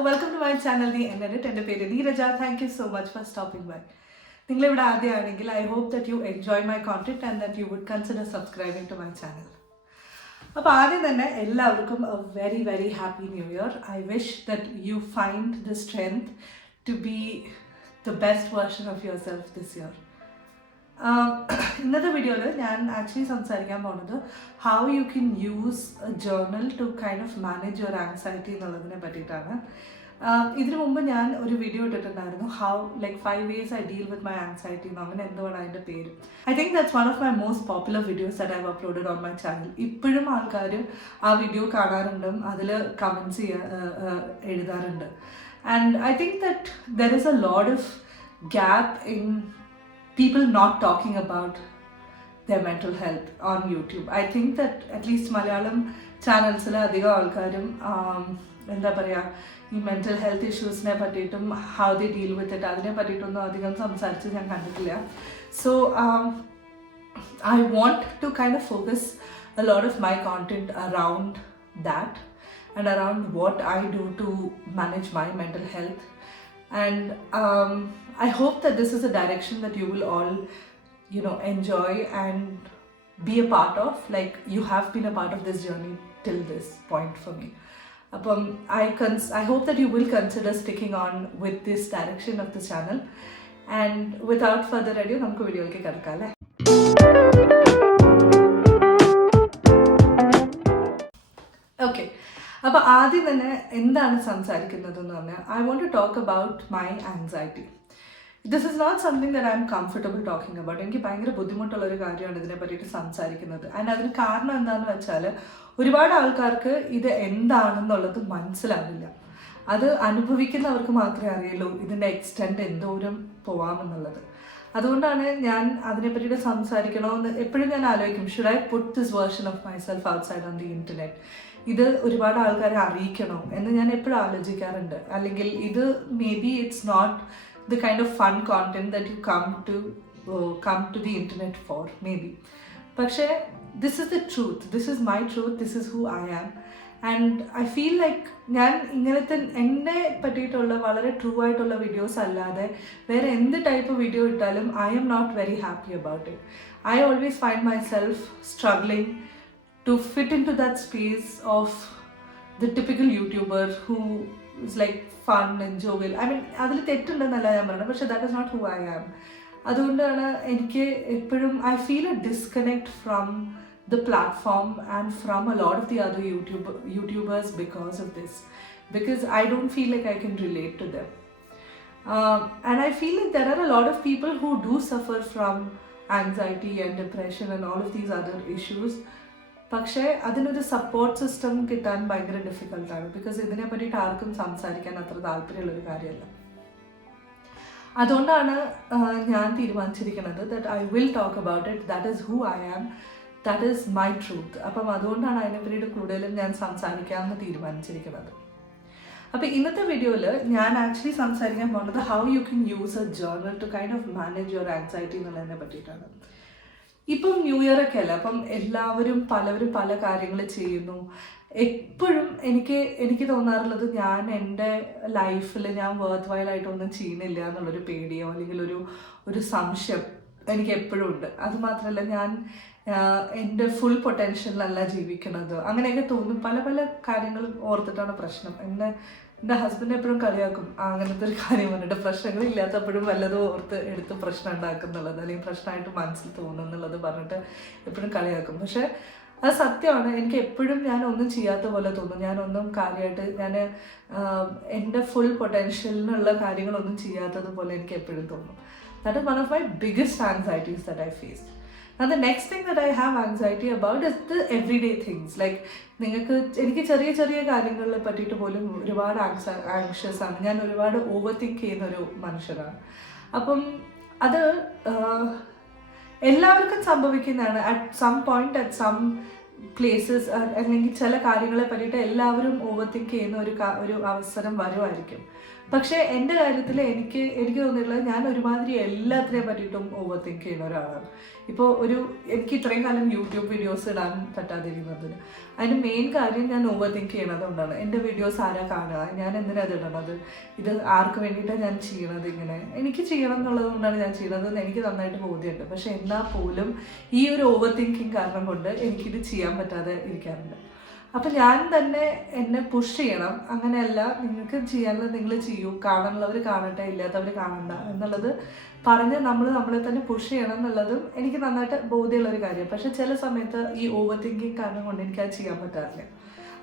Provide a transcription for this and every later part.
Hello, welcome to my channel, The Edit. And Neeraja, thank you so much for stopping by. I hope that you enjoy my content and that you would consider subscribing to my channel. A very, very happy new year. I wish that you find the strength to be the best version of yourself this year. In this video, I'm actually talking how you can use a journal to kind of manage your anxiety. ഇതിനു മുമ്പ് ഞാൻ ഒരു video ഇട്ടിട്ടുണ്ടായിരുന്നു how like 5 ways I deal with my anxiety അങ്ങനെ എന്താണ് അതിൻ്റെ പേര്. I think that's one of my most popular videos that I've uploaded on my channel. ഇപ്പോഴും ആൾക്കാർ ആ വീഡിയോ കാണാറുണ്ട്, അതിൽ കമൻറ്റ്സ് എഴുതാറുണ്ട്. And I think that there is a lot of gap in people not talking about their mental health on YouTube. I think that at least Malayalam channels അധികം ആൾക്കാരും എന്താ പറയുക ഈ മെൻ്റൽ ഹെൽത്ത് ഇഷ്യൂസിനെ പറ്റിയിട്ടും how they deal with it അതിനെ പറ്റിയിട്ടൊന്നും അധികം സംസാരിച്ച് ഞാൻ കണ്ടിട്ടില്ല. So I want to kind of focus a lot of my content around that and around what I do to manage my mental health. And I hope that this is a direction that you will all, enjoy and be a part of. Like, you have been a part of this journey till this point for me. I hope that you will consider sticking on with this direction of the channel. And without further ado, namku video ke kadakale. Okay. അപ്പോൾ ആദ്യം തന്നെ എന്താണ് സംസാരിക്കുന്നതെന്ന് പറഞ്ഞാൽ I want to talk about my anxiety. This is not something that I am comfortable talking about. എനിക്ക് ഭയങ്കര ബുദ്ധിമുട്ടുള്ളൊരു കാര്യമാണ് ഇതിനെ പറ്റിയിട്ട് സംസാരിക്കുന്നത്. ആൻഡ് അതിന് കാരണം എന്താണെന്ന് വെച്ചാൽ ഒരുപാട് ആൾക്കാർക്ക് ഇത് എന്താണെന്നുള്ളത് മനസ്സിലാവില്ല. അത് അനുഭവിക്കുന്നവർക്ക് മാത്രമേ അറിയുള്ളൂ ഇതിൻ്റെ എക്സ്റ്റെൻഡ് എന്തോരം പോവാമെന്നുള്ളത്. അതുകൊണ്ടാണ് ഞാൻ അതിനെപ്പറ്റിയിട്ട് സംസാരിക്കണമെന്ന് എപ്പോഴും ഞാൻ ആലോചിക്കും, should I put this version of myself outside on the internet. ഇത് ഒരുപാട് ആൾക്കാരെ അറിയിക്കണോ എന്ന് ഞാൻ എപ്പോഴും ആലോചിക്കാറുണ്ട്. അല്ലെങ്കിൽ ഇത് maybe it's not the kind of fun content that you come to the internet for, maybe. പക്ഷേ this is the truth, this is my truth, this is who I am. And I feel like ഞാൻ ഇങ്ങനത്തെ എന്നെ പറ്റിയിട്ടുള്ള വളരെ true ആയിട്ടുള്ള videos അല്ലാതെ വേറെ എന്ത് ടൈപ്പ് വീഡിയോ ഇട്ടാലും I am not very happy about it. I always find myself struggling to fit into that space of the typical YouTuber who is like fun and jovial. I mean, അതിൽ തെറ്റുണ്ടെന്നല്ല ഞാൻ പറയുന്നത്, പക്ഷെ that is not who I am. അതുകൊണ്ടാണ് എനിക്ക് എപ്പോഴും I feel a disconnect from the platform and from a lot of the other YouTubers because of this. Because I don't feel like I can relate to them. And I feel like there are a lot of people who do suffer from anxiety and depression and all of these other issues. പക്ഷേ അതിനൊരു support system കിട്ടാൻ ഭയങ്കര ഡിഫിക്കൽട്ടാണ്. Because ഇതിനെ പറ്റിയിട്ട് ആർക്കും സംസാരിക്കാൻ അത്ര താല്പര്യമുള്ളൊരു കാര്യമല്ല. അതുകൊണ്ടാണ് ഞാൻ തീരുമാനിച്ചിരിക്കുന്നത് that I will talk about it. That is who I am, that is my truth. അപ്പം അതുകൊണ്ടാണ് അതിനെ പറ്റിയിട്ട് കൂടുതലും ഞാൻ സംസാരിക്കാമെന്ന് തീരുമാനിച്ചിരിക്കുന്നത്. അപ്പോൾ ഇന്നത്തെ വീഡിയോയിൽ ഞാൻ ആക്ച്വലി സംസാരിക്കാൻ പോകുന്നത് how you can use a journal to kind of manage your anxiety എന്നുള്ളതിനെ പറ്റിയിട്ടാണ്. ഇപ്പം ന്യൂ ഇയർ ഒക്കെ അല്ല, അപ്പം പലവരും പല കാര്യങ്ങൾ ചെയ്യുന്നു. എപ്പോഴും എനിക്ക് തോന്നാറുള്ളത് ഞാൻ എൻ്റെ ലൈഫിൽ ഞാൻ വർത്ത് വൈലായിട്ടൊന്നും ചെയ്യുന്നില്ല എന്നുള്ളൊരു പേടിയോ അല്ലെങ്കിൽ ഒരു സംശയം എനിക്ക് എപ്പോഴും ഉണ്ട്. അതുമാത്രമല്ല ഞാൻ എൻ്റെ ഫുൾ പൊട്ടൻഷ്യലിലല്ല ജീവിക്കുന്നത്, അങ്ങനെയൊക്കെ തോന്നും. പല കാര്യങ്ങളും ഓർത്തിട്ടാണ് പ്രശ്നം. എൻ്റെ ഹസ്ബൻഡ് എപ്പോഴും കളിയാക്കും അങ്ങനത്തെ ഒരു കാര്യം പറഞ്ഞിട്ട്, പ്രശ്നങ്ങളില്ലാത്തപ്പോഴും വല്ലതും ഓർത്ത് എടുത്ത് പ്രശ്നം ഉണ്ടാക്കുന്നുള്ളത് അല്ലെങ്കിൽ പ്രശ്നമായിട്ട് മനസ്സിൽ തോന്നുന്നുള്ളത് പറഞ്ഞിട്ട് എപ്പോഴും കളിയാക്കും. പക്ഷേ അത് സത്യമാണ്. എനിക്ക് എപ്പോഴും ഞാൻ ഒന്നും ചെയ്യാത്ത പോലെ തോന്നും. ഞാനൊന്നും കാര്യമായിട്ട് എൻ്റെ ഫുൾ പൊട്ടൻഷ്യലിനുള്ള കാര്യങ്ങളൊന്നും ചെയ്യാത്തതുപോലെ എനിക്ക് എപ്പോഴും തോന്നും. That is one of my biggest anxieties that I face. Now the next thing that I have anxiety about is the everyday things. Like എനിക്ക് ചെറിയ കാര്യങ്ങളെ പറ്റിയിട്ട് പോലും ഒരുപാട് ആങ്ഷ്യസ് ആണ്. ഞാൻ ഒരുപാട് ഓവർ തിങ്ക് ചെയ്യുന്ന ഒരു മനുഷ്യനാണ്. അപ്പം അത് എല്ലാവർക്കും സംഭവിക്കുന്നതാണ്. At some point at some places അല്ലെങ്കിൽ ചില കാര്യങ്ങളെ പറ്റിയിട്ട് എല്ലാവരും ഓവർ തിങ്ക് ചെയ്യുന്ന ഒരു അവസരം വരുമായിരിക്കും. പക്ഷേ എൻ്റെ കാര്യത്തിൽ എനിക്ക് തോന്നിയിട്ടുള്ളത് ഞാൻ ഒരുമാതിരി എല്ലാത്തിനെ പറ്റിയിട്ടും ഓവർ തിങ്ക് ചെയ്യുന്ന ഒരാളാണ്. ഇപ്പോൾ എനിക്ക് ഇത്രയും കാലം യൂട്യൂബ് വീഡിയോസ് ഇടാൻ പറ്റാതിരുന്നതിന് അതിന് മെയിൻ കാര്യം ഞാൻ ഓവർ തിങ്ക് ചെയ്യണതുകൊണ്ടാണ്. എൻ്റെ വീഡിയോസ് ആരാ കാണുക, ഞാൻ എന്തിനാണ് അത് ഇടണത്, ഇത് ആർക്ക് വേണ്ടിയിട്ടാണ് ഞാൻ ചെയ്യണത്, ഇങ്ങനെ എനിക്ക് ചെയ്യണം എന്നുള്ളത് കൊണ്ടാണ് ഞാൻ ചെയ്യണതെന്ന് എനിക്ക് നന്നായിട്ട് ബോധ്യമുണ്ട്. പക്ഷെ എന്നാൽ പോലും ഈ ഒരു ഓവർ തിങ്കിങ് കാരണം കൊണ്ട് എനിക്കിത് ചെയ്യാൻ പറ്റാതെ ഇരിക്കാറുണ്ട്. അപ്പം ഞാൻ തന്നെ എന്നെ പുഷ് ചെയ്യണം. അങ്ങനെയല്ല, നിങ്ങൾക്ക് ചെയ്യാനുള്ളത് നിങ്ങൾ ചെയ്യൂ, കാണാനുള്ളവർ കാണട്ടെ, ഇല്ലാത്തവർ കാണണ്ട എന്നുള്ളത് പറഞ്ഞ് നമ്മളെ തന്നെ പുഷ് ചെയ്യണം എന്നുള്ളതും എനിക്ക് നന്നായിട്ട് ബോധ്യമുള്ളൊരു കാര്യമാണ്. പക്ഷെ ചില സമയത്ത് ഈ ഓവർ തിങ്കിങ് കാരണം കൊണ്ട് എനിക്കത് ചെയ്യാൻ പറ്റാറില്ല.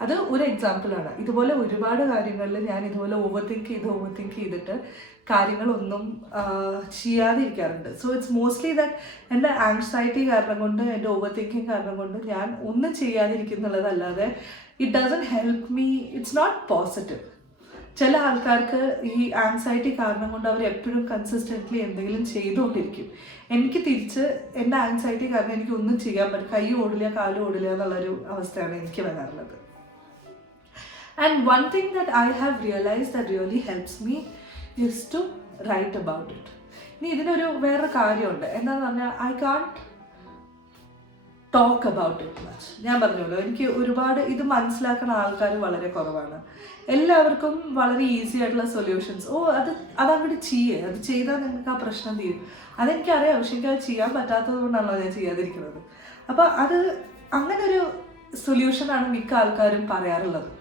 അത് ഒരു എക്സാമ്പിളാണ്. ഇതുപോലെ ഒരുപാട് കാര്യങ്ങളിൽ ഞാൻ ഇതുപോലെ ഓവർ തിങ്ക് ചെയ്തിട്ട് കാര്യങ്ങളൊന്നും ചെയ്യാതിരിക്കാറുണ്ട്. സോ ഇറ്റ്സ് മോസ്റ്റ്ലി ദാറ്റ് എൻ്റെ ആങ്സൈറ്റി കാരണം കൊണ്ട്, എൻ്റെ ഓവർ തിങ്കിങ് കാരണം കൊണ്ട് ഞാൻ ഒന്നും ചെയ്യാതിരിക്കുന്നുള്ളതല്ലാതെ it doesn't help me, it's not positive. ചില ആൾക്കാർക്ക് ഈ ആങ്സൈറ്റി കാരണം കൊണ്ട് അവർ എപ്പോഴും കൺസിസ്റ്റൻ്റ്ലി എന്തെങ്കിലും ചെയ്തുകൊണ്ടിരിക്കും. എനിക്ക് തിരിച്ച് എൻ്റെ ആങ്സൈറ്റി കാരണം എനിക്ക് ഒന്നും ചെയ്യാൻ പറ്റും, കൈ ഓടില്ല കാലും ഓടില്ല എന്നുള്ളൊരു അവസ്ഥയാണ് എനിക്ക് വരാറുള്ളത്. And one thing that I have realized that really helps me is to write about it. ഇനി ഇതിനൊരു വേറൊരു കാര്യമുണ്ട്. എന്താണെന്ന് പറഞ്ഞാൽ I can't talk about it much. ഞാൻ പറഞ്ഞല്ലോ, എനിക്ക് ഒരുപാട് ഇത് മനസ്സിലാക്കുന്ന ആൾക്കാർ വളരെ കുറവാണ്. എല്ലാവർക്കും വളരെ ഈസി ആയിട്ടുള്ള സൊല്യൂഷൻസ്, അതങ്ങോട്ട് ചെയ്യേ, അത് ചെയ്താൽ നിങ്ങൾക്ക് ആ പ്രശ്നം തീരും, അതെനിക്കറിയാം. പക്ഷെ എനിക്ക് അത് ചെയ്യാൻ പറ്റാത്തത് കൊണ്ടാണല്ലോ ഞാൻ ചെയ്യാതിരിക്കുന്നത്. അപ്പോൾ അങ്ങനെ ഒരു സൊല്യൂഷനാണ് മിക്ക ആൾക്കാരും പറയാറുള്ളത്.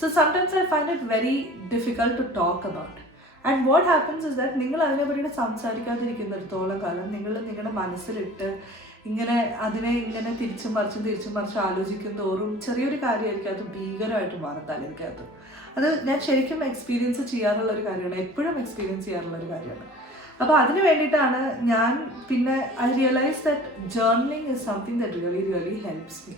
So sometimes I find it very difficult to talk about. And what happens is that നിങ്ങൾ അതിനെപ്പറ്റി സംസാരിക്കാതിരിക്കുന്നിടത്തോളം കാലം നിങ്ങൾ നിങ്ങളുടെ മനസ്സിലിട്ട് അതിനെ തിരിച്ചും മറിച്ചും ആലോചിക്കും തോറും ചെറിയൊരു കാര്യമായിരിക്കും അത് ഭീകരമായിട്ട് മാറും തലയ്ക്കകത്ത്. അത് ഞാൻ ശരിക്കും എക്സ്പീരിയൻസ് ചെയ്യാറുള്ള ഒരു കാര്യമാണ്, എപ്പോഴും എക്സ്പീരിയൻസ് ചെയ്യാറുള്ള ഒരു കാര്യമാണ്. അപ്പോൾ അതിന് വേണ്ടിയിട്ടാണ് ഞാൻ പിന്നെ I realized that journaling is something that really really helps me,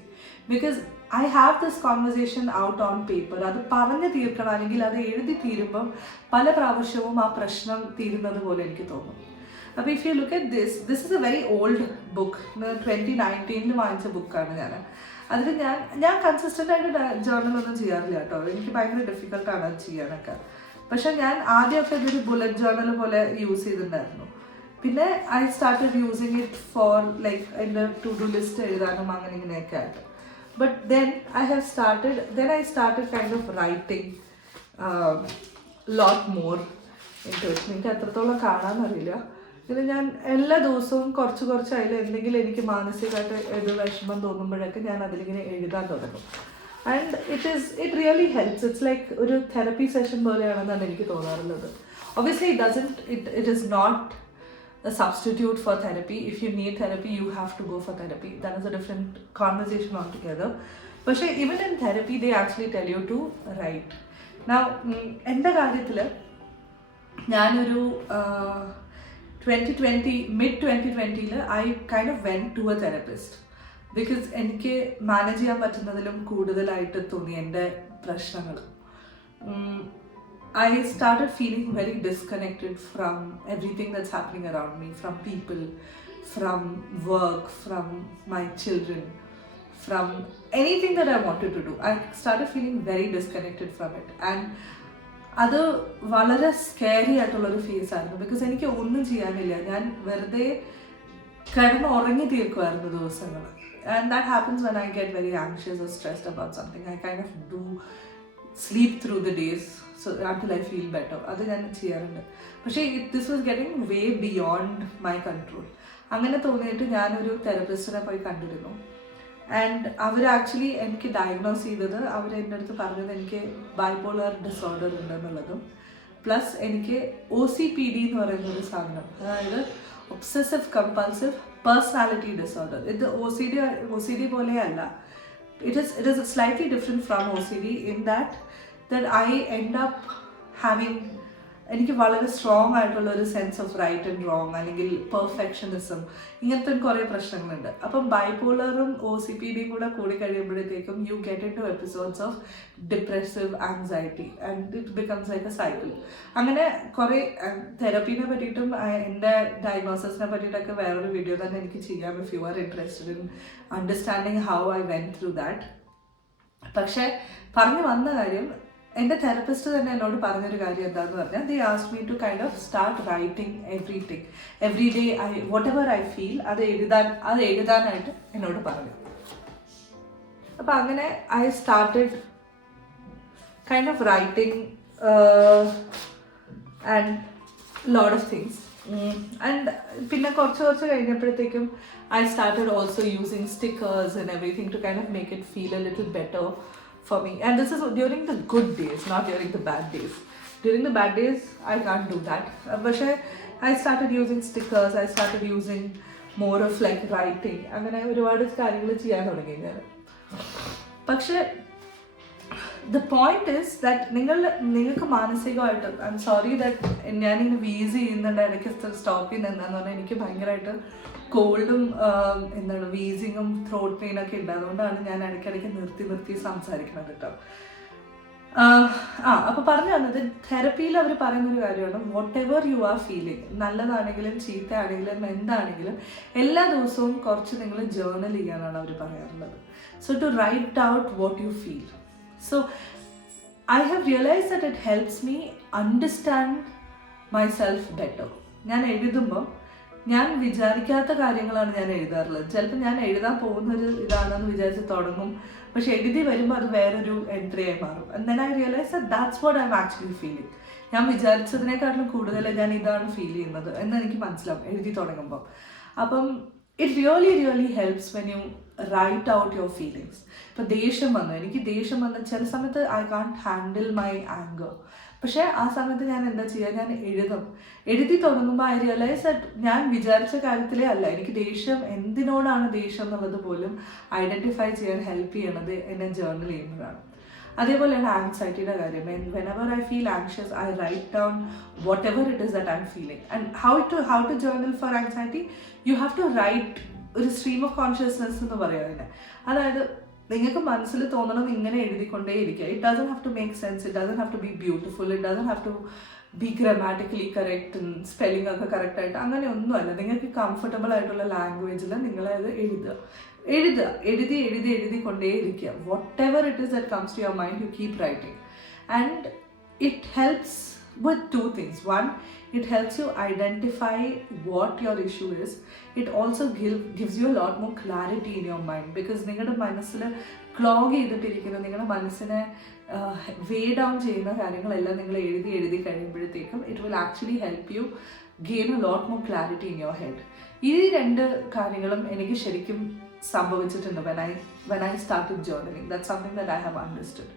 because I have this conversation out on paper. അത് പറഞ്ഞു തീർക്കണം, അല്ലെങ്കിൽ അത് എഴുതി തീരുമ്പം പല പ്രാവശ്യവും ആ പ്രശ്നം തീരുന്നത് പോലെ എനിക്ക് തോന്നും. അപ്പോൾ if you look at this is A very old book. 2019 വാങ്ങിച്ച ബുക്കാണ് ഞാൻ. അതിൽ ഞാൻ കൺസിസ്റ്റൻ്റ് ആയിട്ട് ജേർണലൊന്നും ചെയ്യാറില്ല കേട്ടോ. എനിക്ക് ഭയങ്കര ഡിഫിക്കൽട്ടാണ് അത് ചെയ്യാനൊക്കെ. പക്ഷെ ഞാൻ ആദ്യമൊക്കെ ഇതൊരു ബുള്ളറ്റ് ജേർണൽ പോലെ യൂസ് ചെയ്തിട്ടുണ്ടായിരുന്നു. പിന്നെ I started using it for like എൻ്റെ ടു ഡു ലിസ്റ്റ് എഴുതാനും അങ്ങനെ ഇങ്ങനെയൊക്കെ ആയിട്ട്. But then I started kind of writing lot more into it. എനിക്ക് എത്രത്തോളം കാണാമെന്നറിയില്ല. ഇത് ഞാൻ എല്ലാ ദിവസവും കുറച്ച് അതിൽ എന്തെങ്കിലും എനിക്ക് മാനസികമായിട്ട് വിഷമം തോന്നുമ്പോഴൊക്കെ ഞാൻ അതിലിങ്ങനെ എഴുതാൻ തുടങ്ങും. And it really helps. It's like ഒരു തെറപ്പി സെഷൻ പോലെയാണെന്നാണ് എനിക്ക് തോന്നാറുള്ളത്. Obviously it is not a substitute for therapy. If you need therapy, you have to go for therapy. That is a different conversation altogether. But even in therapy, they actually tell you to write. Now, എൻ്റെ കാര്യത്തിൽ ഞാനൊരു 2020 I kind of went to a therapist because എനിക്ക് manage ചെയ്യാൻ പറ്റുന്നതിലും കൂടുതലായിട്ട് തോന്നി എൻ്റെ പ്രശ്നങ്ങൾ. I started feeling very disconnected from everything that's happening around me, from people, from work, from my children, from anything that I wanted to do. I started feeling very disconnected from it. And അത് വളരെ scary ആയിട്ടുള്ളൊരു face ആയിരുന്നു. Because എനിക്ക് ഒന്നും ചെയ്യാനില്ല, ഞാൻ വെറുതെ കിടന്ന് ഉറങ്ങി തീർക്കുമായിരുന്നു ദിവസങ്ങൾ. And that happens when I get very anxious or stressed about something. I kind of do sleep through the days so until I feel better. അത് ഞാൻ ചെയ്യാറുണ്ട്. പക്ഷേ this was getting way beyond my control. അങ്ങനെ തോന്നിയിട്ട് ഞാനൊരു തെറപ്പിസ്റ്റിനെ പോയി കണ്ടിരുന്നു. And our actually എനിക്ക് ഡയഗ്നോസ് ചെയ്തത്, അവർ എൻ്റെ അടുത്ത് പറഞ്ഞത് എനിക്ക് ബൈപോളർ ഡിസോർഡർ ഉണ്ടെന്നുള്ളതും പ്ലസ് എനിക്ക് OCPD എന്ന് പറയുന്നൊരു സാധനം, അതായത് ഒബ്സസീവ് കമ്പൾസീവ് പേഴ്സണാലിറ്റി ഡിസോർഡർ. ഇത് OCD പോലെയല്ല. It is slightly different from OCD in that I end up having എനിക്ക് വളരെ സ്ട്രോങ് ആയിട്ടുള്ള ഒരു sense of right and wrong അല്ലെങ്കിൽ പെർഫെക്ഷനിസം, ഇങ്ങനത്തെ കുറേ പ്രശ്നങ്ങളുണ്ട്. അപ്പം ബൈപോളറും OCPDയും കൂടി കഴിയുമ്പോഴത്തേക്കും you get into episodes of depressive anxiety and it becomes like a cycle. അങ്ങനെ കുറേ തെറപ്പീനെ പറ്റിയിട്ടും എൻ്റെ ഡയഗ്നോസിസിനെ പറ്റിയിട്ടൊക്കെ വേറൊരു വീഡിയോ തന്നെ എനിക്ക് ചെയ്യാം if you are interested in understanding how I went through that. പക്ഷേ പറഞ്ഞു വന്ന കാര്യം, എൻ്റെ തെറപ്പിസ്റ്റ് തന്നെ എന്നോട് പറഞ്ഞൊരു കാര്യം എന്താണെന്ന് പറഞ്ഞാൽ they asked me to kind of start writing every day whatever I feel അത് എഴുതാനായിട്ട് എന്നോട് പറഞ്ഞു. അപ്പം അങ്ങനെ I started kind of writing and lot of things. And പിന്നെ കുറച്ച് കഴിഞ്ഞപ്പോഴത്തേക്കും I started also using stickers and everything to kind of make it feel a little better for me. And this is during the good days, not during the bad days. During the bad days I can't do that, but I started using stickers, I started using more of like writing, അങ്ങനെ ഒരുപാട് കാര്യങ്ങൾ ചെയ്യാൻ തുടങ്ങി ഞാൻ. പക്ഷേ the point is that നിങ്ങൾക്ക് മാനസികമായിട്ട് I am sorry that ഞാനിങ്ങനെ വീസ് ചെയ്യുന്നുണ്ട്, ഇടയ്ക്ക് സ്റ്റോപ്പ് ചെയ്യുന്നത് എന്താണെന്ന് പറഞ്ഞാൽ എനിക്ക് ഭയങ്കരമായിട്ട് കോൾഡും എന്താണ് വീസിങ്ങും ത്രോട്ട് പെയിനൊക്കെ ഉണ്ട്. അതുകൊണ്ടാണ് ഞാൻ ഇടയ്ക്കിടയ്ക്ക് നിർത്തി സംസാരിക്കുന്നത് കേട്ടോ. അപ്പോൾ പറഞ്ഞു വന്നത് തെറപ്പിയിൽ അവർ പറയുന്നൊരു കാര്യമാണ് whatever you are feeling, നല്ലതാണെങ്കിലും ചീത്തയാണെങ്കിലും എന്താണെങ്കിലും എല്ലാ ദിവസവും കുറച്ച് നിങ്ങൾ ജേർണൽ ചെയ്യാനാണ് അവർ പറയാറുള്ളത്. So to write out what you feel. So I have realise that it helps me understand myself better. ഞാൻ എഴുതുമ്പോൾ ഞാൻ വിചാരിക്കാത്ത കാര്യങ്ങളാണ് ഞാൻ എഴുതാറുള്ളത്. ചിലപ്പോൾ ഞാൻ എഴുതാൻ പോകുന്നൊരു ഇതാണെന്ന് വിചാരിച്ച് തുടങ്ങും, പക്ഷെ എഴുതി വരുമ്പോൾ അത് വേറൊരു എൻട്രി ആയി മാറും. And then I realise that's what I M actually feeling. ഞാൻ വിചാരിച്ചതിനേക്കാളും കൂടുതൽ ഞാൻ ഇതാണ് ഫീൽ ചെയ്യുന്നത് എന്ന് എനിക്ക് മനസ്സിലാവും എഴുതി തുടങ്ങുമ്പോൾ. അപ്പം it really helps when you write out your feelings. ഇപ്പോൾ ദേഷ്യം വന്നു ചില സമയത്ത് I can't handle my anger. പക്ഷേ ആ സമയത്ത് ഞാൻ എന്താ ചെയ്യുക, ഞാൻ എഴുതി തുടങ്ങുമ്പോൾ ഐ റിയലൈസ് ദാറ്റ് ഞാൻ വിചാരിച്ച കാര്യത്തിലേ അല്ല, എനിക്ക് എന്തിനോടാണ് ദേഷ്യം എന്നുള്ളത് പോലും ഐഡൻറ്റിഫൈ ചെയ്യാൻ ഹെൽപ്പ് ചെയ്യണത് എന്നെ ജേർണൽ ചെയ്യുന്നതാണ്. അതേപോലെയാണ് ആങ്സൈറ്റിയുടെ കാര്യം. Whenever I feel anxious I write down whatever it is that I'm feeling. And how to journal for anxiety, you have to write ഒരു സ്ട്രീം ഓഫ് കോൺഷ്യസ്നെസ് എന്ന് പറയാം അതിനെ. അതായത് നിങ്ങൾക്ക് മനസ്സിൽ തോന്നണം ഇങ്ങനെ എഴുതിക്കൊണ്ടേയിരിക്കുക. It doesn't have to make sense, it doesn't have to be beautiful, it doesn't have to be grammatically correct, spelling ഒക്കെ കറക്റ്റായിട്ട് അങ്ങനെ ഒന്നുമല്ല. നിങ്ങൾക്ക് കംഫർട്ടബിൾ ആയിട്ടുള്ള ലാംഗ്വേജിൽ നിങ്ങളത് എഴുതിക്കൊണ്ടേയിരിക്കുക. Whatever it is that comes to your mind, you keep writing. And it helps with two things. One, it helps you identify what your issue is. It also gives you a lot more clarity in your mind, because നിങ്ങളുടെ മനസ്സിൽ clog ചെയ്തിട്ടിരിക്കുന്ന, നിങ്ങളുടെ മനസ്സിനെ വേ down ചെയ്യുന്ന കാര്യങ്ങളെല്ലാം നിങ്ങൾ എഴുതി കഴിയുമ്പോഴത്തേക്കും it will actually help you gain a lot more clarity in your head. ഈ രണ്ട് കാര്യങ്ങളും എനിക്ക് ശരിക്കും സംഭവിച്ചിട്ടുണ്ട് when I started journaling. That's something that I have understood.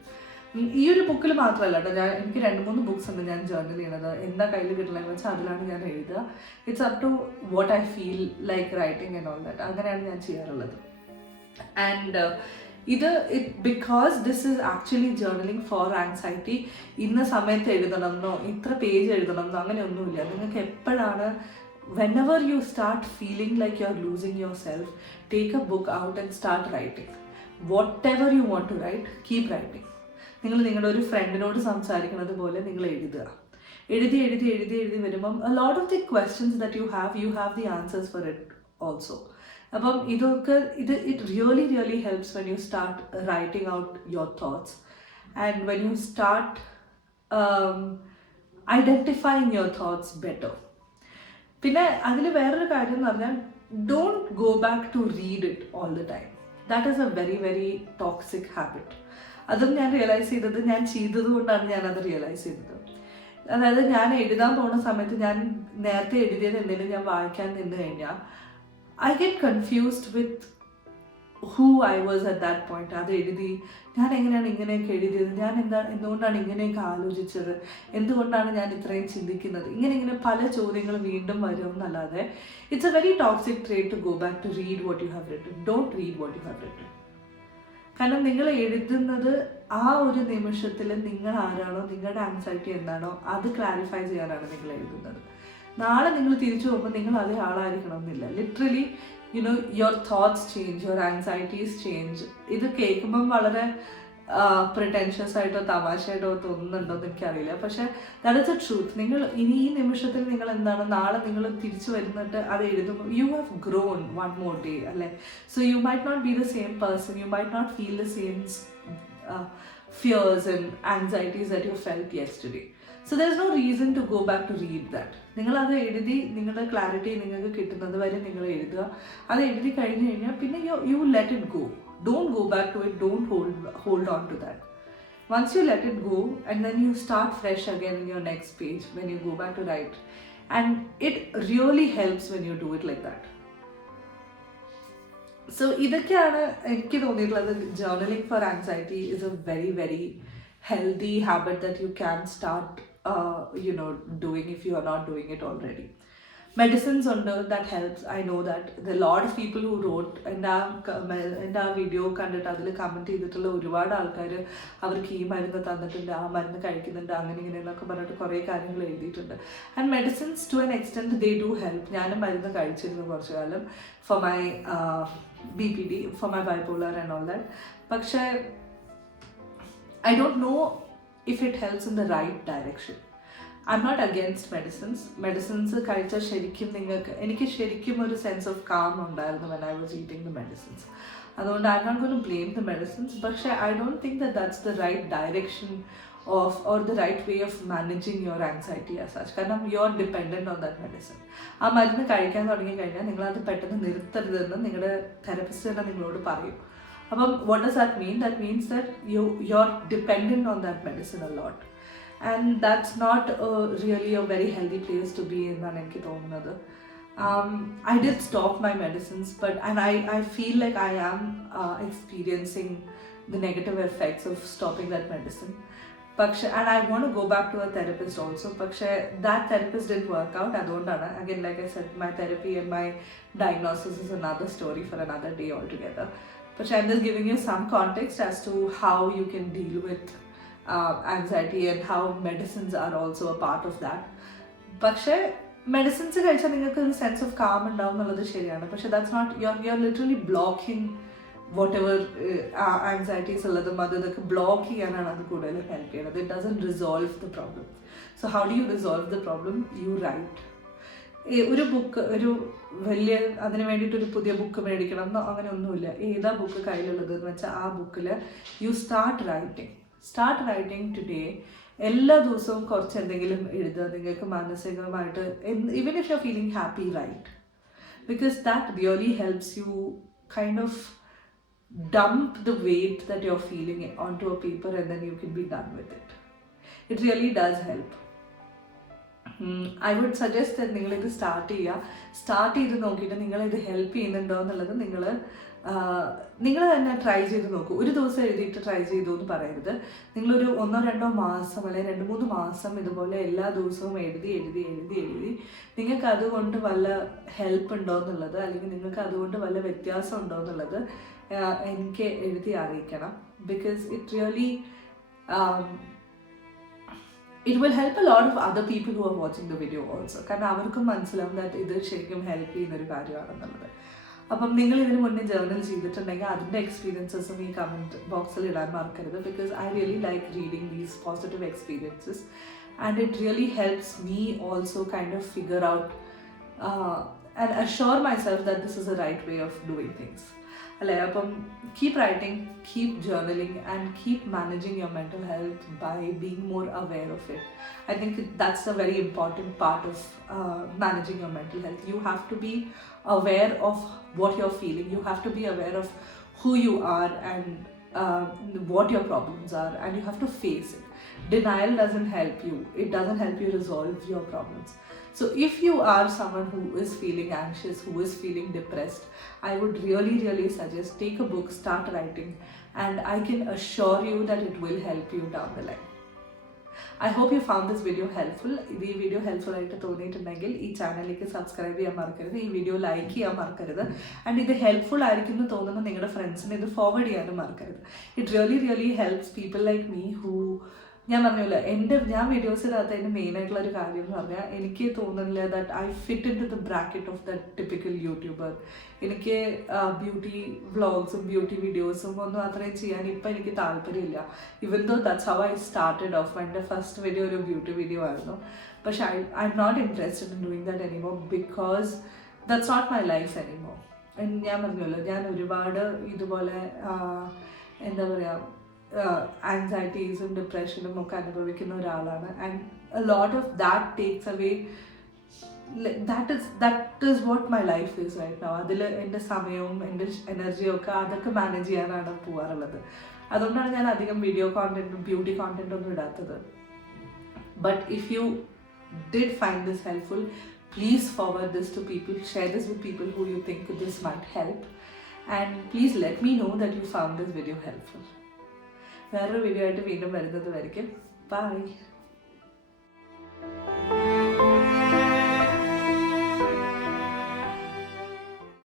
ഈ ഒരു ബുക്കിൽ മാത്രമല്ല കേട്ടോ, എനിക്ക് 2-3 ബുക്സ് ഉണ്ട് ഞാൻ ജേർണൽ ചെയ്യണത്. എന്താ കയ്യിൽ കിട്ടണമെന്ന് വെച്ചാൽ അതിലാണ് ഞാൻ എഴുതുക. It's up to what I feel like writing and all that. അങ്ങനെയാണ് ഞാൻ ചെയ്യാറുള്ളത്. And because this is actually journaling for anxiety. ഇന്ന സമയത്ത് എഴുതണമെന്നോ ഇത്ര പേജ് എഴുതണമെന്നോ അങ്ങനെയൊന്നുമില്ല. നിങ്ങൾക്ക് എപ്പോഴാണ് whenever you start feeling like you're losing yourself, take a book out and start writing. Whatever you want to write, keep writing. നിങ്ങൾ നിങ്ങളുടെ ഒരു ഫ്രണ്ടിനോട് സംസാരിക്കുന്നത് പോലെ നിങ്ങൾ എഴുതി വരുമ്പം a lot of the questions that you have the answers for it also. അപ്പം it really helps when you start writing out your thoughts and when you start identifying your thoughts better. പിന്നെ അതിൽ വേറൊരു കാര്യം എന്ന് പറഞ്ഞാൽ don't go back to read it all the time. That is a very toxic habit. അതും ഞാൻ realise ചെയ്തത് ഞാൻ ചെയ്തതുകൊണ്ടാണ് ഞാനത് റിയലൈസ് ചെയ്തത്. അതായത് ഞാൻ എഴുതാൻ പോകുന്ന സമയത്ത് ഞാൻ നേരത്തെ എഴുതിയത് എന്തെങ്കിലും ഞാൻ വായിക്കാൻ നിന്ന് കഴിഞ്ഞാൽ I get confused with who I was at that point. അത് എഴുതി ഞാൻ എങ്ങനെയാണ് ഇങ്ങനെയൊക്കെ എഴുതിയത്, ഞാൻ എന്തുകൊണ്ടാണ് ഇങ്ങനെയൊക്കെ ആലോചിച്ചത്, എന്തുകൊണ്ടാണ് ഞാൻ ഇത്രയും ചിന്തിക്കുന്നത്, ഇങ്ങനെ പല ചോദ്യങ്ങൾ വീണ്ടും വരുമെന്നല്ലാതെ it's a very toxic trait to go back to read what you have written. Don't read what you have written. കാരണം നിങ്ങൾ എഴുതുന്നത് ആ ഒരു നിമിഷത്തിൽ നിങ്ങൾ ആരാണോ, നിങ്ങളുടെ ആങ്സൈറ്റി എന്താണോ അത് ക്ലാരിഫൈ ചെയ്യാനാണ് നിങ്ങൾ എഴുതുന്നത്. നാളെ നിങ്ങൾ തിരിച്ചു പോകുമ്പോൾ നിങ്ങൾ അതേ ആളായിരിക്കണം എന്നില്ല. Literally your thoughts change, your anxieties change. ഇത് കേൾക്കുമ്പം വളരെ പ്രിറ്റൻഷ്യസ് ആയിട്ടോ തമാശയായിട്ടോ തോന്നുന്നുണ്ടോയെന്ന് എനിക്കറിയില്ല. പക്ഷേ ദാറ്റ് ഇസ് എ ട്രൂത്ത്. നിങ്ങൾ ഇനി ഈ നിമിഷത്തിൽ നിങ്ങൾ എന്താണ്, നാളെ നിങ്ങൾ തിരിച്ചു വരുന്നിട്ട് അത് എഴുതുമ്പോൾ you have grown one more day അല്ലേ. So you might not be the same person, you might not feel the same fears and anxieties that you felt yesterday. So there's no reason to go back to read that. നിങ്ങളത് എഴുതി നിങ്ങളുടെ clarity നിങ്ങൾക്ക് കിട്ടുന്നത് വരെ നിങ്ങൾ എഴുതുക. അത് എഴുതി കഴിഞ്ഞ് കഴിഞ്ഞാൽ പിന്നെ you let it go. Don't go back to it. Don't hold on to that. Once you let it go and then you start fresh again in your next page when you go back to write. And it really helps when you do it like that. So ഇതൊക്കെയാണ് എനിക്ക് തോന്നിയിട്ടുള്ളത്. Journaling for anxiety is a very very healthy habit that you can start doing if you are not doing it already. Medicines under that helps. I know that there are a lot of people who wrote എൻ്റെ ആ video കണ്ടിട്ട് അതിൽ comment ചെയ്തിട്ടുള്ള ഒരുപാട് ആൾക്കാർ അവർക്ക് ഈ മരുന്ന് തന്നിട്ടുണ്ട്, ആ മരുന്ന് കഴിക്കുന്നുണ്ട്, അങ്ങനെ ഇങ്ങനെ എന്നൊക്കെ പറഞ്ഞിട്ട് കുറേ കാര്യങ്ങൾ എഴുതിയിട്ടുണ്ട്. And medicines to an extent they do help. ഞാനും മരുന്ന് കഴിച്ചിരുന്നു കുറച്ചു കാലം for my BPD, for my bipolar and all that. പക്ഷേ I don't know if it helps in the right direction. I'm not against medicines. Medicines കഴിച്ചാൽ ശരിക്കും എനിക്ക് ശരിക്കും ഒരു സെൻസ് ഓഫ് കാം ഉണ്ടായിരുന്നു when I was eating the medicines. അതുകൊണ്ട് I'm not going to blame the medicines. പക്ഷേ I don't think that that's the right direction or the right way of managing your anxiety as such. കാരണം you're dependent on that medicine. ആ മരുന്ന് കഴിക്കാൻ തുടങ്ങി കഴിഞ്ഞാൽ നിങ്ങളത് പെട്ടെന്ന് നിർത്തരുതെന്ന് നിങ്ങളുടെ തെറപ്പിസ്റ്റ് തന്നെ നിങ്ങളോട് പറയും. അപ്പം what does that mean? That means that you're dependent on that medicine a lot. And that's not really a very healthy place to be in എന്നാണ് എനിക്ക് തോന്നുന്നത്. I did stop my medicines, and I feel like I am experiencing the negative effects of stopping that medicine. And I want to go back to a therapist also. That therapist didn't work out. Again, like I said, my therapy and my diagnosis is another story for another day altogether. But I'm just giving you some context as to how you can deal with anxiety and how medicines are also a part of that. പക്ഷേ medicines കഴിച്ചാൽ നിങ്ങൾക്ക് ഒരു sense of calm ഉണ്ടാവും എന്നുള്ളത് ശരിയാണ്. പക്ഷേ that's not you are literally blocking whatever anxieties ഉള്ളതും അതൊക്കെ ബ്ലോക്ക് ചെയ്യാനാണ് അത് കൂടുതലും ഹെൽപ്പ് ചെയ്യുന്നത്. It doesn't resolve the problem. So how do you resolve the problem? You write. ഒരു ബുക്ക് ഒരു വലിയ അതിന് വേണ്ടിയിട്ടൊരു പുതിയ ബുക്ക് മേടിക്കണം എന്നോ അങ്ങനെ ഒന്നുമില്ല. ഏതാ ബുക്ക് കയ്യിലുള്ളത് എന്ന് വെച്ചാൽ ആ ബുക്കിൽ യു സ്റ്റാർട്ട് റൈറ്റിംഗ് ടുഡേ. എല്ലാ ദിവസവും കുറച്ച് എന്തെങ്കിലും എഴുതുക. നിങ്ങൾക്ക് മാനസികമായിട്ട് even if you are feeling happy, right. Because that really helps you kind of dump the weight that you're feeling onto a paper and then you can be done with it. It really does help. I would suggest that നിങ്ങളിത് start ചെയ്ത് നോക്കിയിട്ട് നിങ്ങളിത് help ചെയ്യുന്നുണ്ടോ എന്നുള്ളത് നിങ്ങൾ തന്നെ try ചെയ്ത് നോക്കൂ. ഒരു ദിവസം എഴുതിയിട്ട് ട്രൈ ചെയ്തു എന്ന് പറയരുത്. നിങ്ങളൊരു 1-2 മാസം അല്ലെങ്കിൽ 2-3 മാസം ഇതുപോലെ എല്ലാ ദിവസവും എഴുതി നിങ്ങൾക്ക് അതുകൊണ്ട് വല്ല ഹെൽപ്പ് ഉണ്ടോ എന്നുള്ളത് അല്ലെങ്കിൽ നിങ്ങൾക്ക് അതുകൊണ്ട് വല്ല വ്യത്യാസം ഉണ്ടോ എന്നുള്ളത് എനിക്ക് എഴുതി അറിയിക്കണം. Because it really it will help a lot of other people who are watching the video also. കാരണം അവർക്കും മനസ്സിലാവും ദാറ്റ് ഇത് ശരിക്കും ഹെൽപ്പ് ചെയ്യുന്നൊരു കാര്യമാണെന്നുള്ളത്. അപ്പം നിങ്ങൾ ഇതിന് മുന്നേ ജേർണൽ ചെയ്തിട്ടുണ്ടെങ്കിൽ അതിൻ്റെ എക്സ്പീരിയൻസസും ഈ കമൻറ്റ് ബോക്സിൽ ഇടാൻ മറക്കരുത്. Because I really like reading these positive experiences and it really helps me also kind of figure out and assure myself that this is a right way of doing things. അല്ലേ? അപ്പം keep writing, keep journaling and keep managing your mental health by being more aware of it. I think that's a very important part of managing your mental health. You have to be aware of what you're feeling. You have to be aware of who you are and what your problems are, and you have to face it. Denial doesn't help you. It doesn't help you resolve your problems. So if you are someone who is feeling anxious, who is feeling depressed, I would really suggest take a book, start writing, and I can assure you that it will help you down the line. I hope you found this video helpful. If this video helpful ആയിട്ട് തോന്നിയിട്ടുണ്ടെങ്കിൽ ഈ ചാനലിലേക്ക് subscribe ചെയ്യാൻ മറക്കരുത്, ഈ video like ചെയ്യാൻ മറക്കരുത്, and ഇത് helpful ആയിരിക്കും എന്ന് തോന്നുന്ന നിങ്ങളുടെ ഫ്രണ്ട്സിന് ഇത് ഫോർവേഡ് ചെയ്യാനും മറക്കരുത്. It really helps people like me who ഞാൻ പറഞ്ഞില്ല ഞാൻ വീഡിയോസിനകത്ത് അതിൻ്റെ മെയിനായിട്ടുള്ള ഒരു കാര്യം എന്ന് പറഞ്ഞാൽ എനിക്ക് തോന്നുന്നില്ല that I fit into the bracket of the typical YouTuber. എനിക്ക് ബ്യൂട്ടി വ്ളോഗ്സും ബ്യൂട്ടി വീഡിയോസും ഒന്നും അത്രയും ചെയ്യാൻ ഇപ്പം എനിക്ക് താല്പര്യമില്ല. Even though that's how I started off. എൻ്റെ ഫസ്റ്റ് വീഡിയോ ഒരു ബ്യൂട്ടി വീഡിയോ ആയിരുന്നു. പക്ഷേ I'm not interested in doing that anymore because that's not my life anymore. ഞാൻ പറഞ്ഞല്ലോ, ഞാൻ ഒരുപാട് ഇതുപോലെ എന്താ പറയുക ആൻസൈറ്റീസും ഡിപ്രഷനും ഒക്കെ അനുഭവിക്കുന്ന ഒരാളാണ്. And A lot of that takes away, that is what my life is right now. അതിൽ എൻ്റെ സമയവും എൻ്റെ എനർജിയും ഒക്കെ അതൊക്കെ മാനേജ് ചെയ്യാനാണ് പോകാറുള്ളത്. അതുകൊണ്ടാണ് ഞാൻ അധികം വീഡിയോ കോണ്ടൻറ്റും ബ്യൂട്ടി കോണ്ടൻറ്റും ഒന്നും ഇടാത്തത്. But if you did find this helpful, please forward this to people, share this with people who you think this might help, and please let me know that you found this video helpful. വേറൊരു video ആയിട്ട് വീണ്ടും വരുന്നത് വരയ്ക്കും. By.